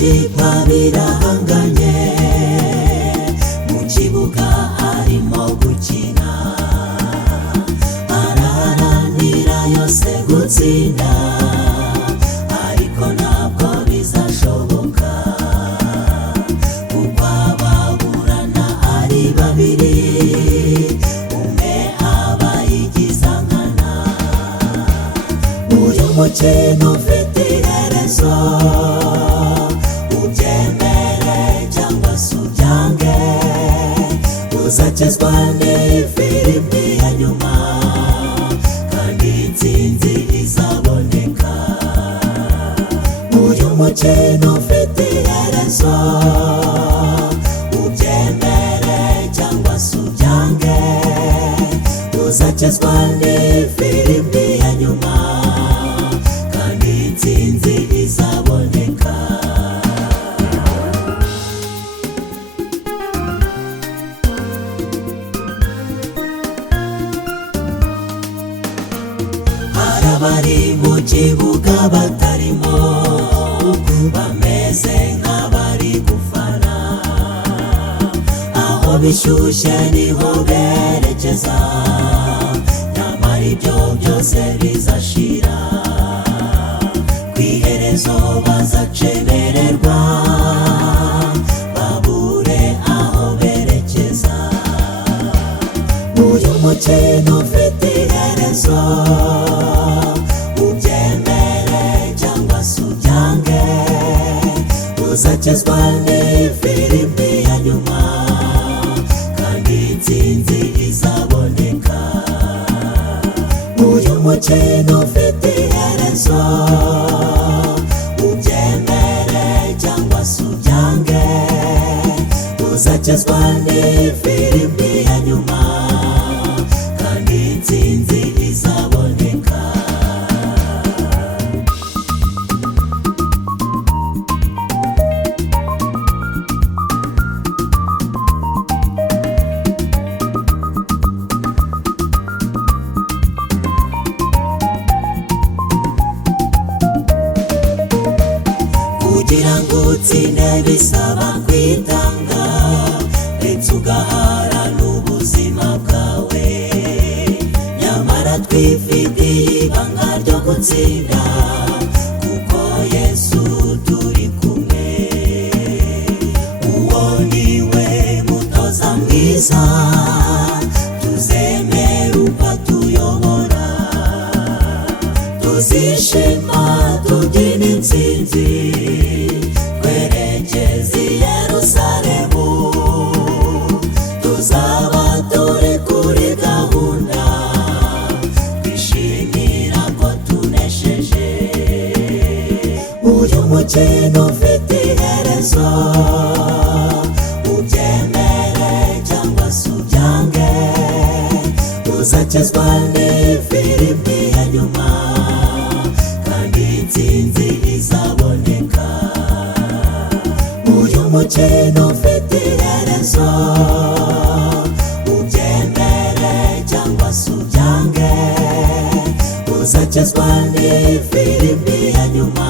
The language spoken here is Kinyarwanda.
amakipe abiri ahanganye mu kibuga arimo gukina, araharanira yose gutsinda ariko ntabwo bizashoboka kuko ababurana ari babiri, umwe aba yigiza nkana. Uyu mukino ufite iherezo, ubyemere cyangwa se ubyange, uzakizwa n'ifilimi ya nyuma kandi intsinzi izaboneka. Uyu mukino ufite iherezo, ubyemere cyangwa se ubyange, uzakizwa n'ifilimi ya nyuma kandi intsinzi izaboneka. Hari abari mu kibuga batarimo, bameze nk'abari gufana, aho bishyushye niho berekeza, nyamara ibyo byose bizashira, ku iherezo bazacebererwa babure aho berekeza. Uyu mukino ufite iherezo, ubyemere cyangwa se ubyange, uzakizwa n'ifilimi ya nyuma kandi intsinzi izaboneka. Uyu mukino ufite iherezo, ubyemere cyangwa se ubyange, uzakizwa n'ifilimi ya nyuma kandi intsinzi izaboneka. Kugira ngo utsinde bisaba kwitanga ndetse ugahara n'ubuzima bwawe, nyamara twifitiye ibanga ryo gutsinda kuko Yesu turi kumwe. Uwo niwe mutoza mwiza, tuzemera uko atuyobora, tuzishima tubyina intsinzi, twerekeza i Yerusalemu, tuzaba turi kuri gahunda, twishimira ko tunesheje. Uyu mukino ufite iherezo, ubyemere cyangwa se ubyange, uzakizwa n'ifilimi ya nyuma kandi intsinzi izaboneka. Uyu mukino ufite iherezo, ubyemere cyangwa se ubyange, uzakizwa n'ifilimi ya nyuma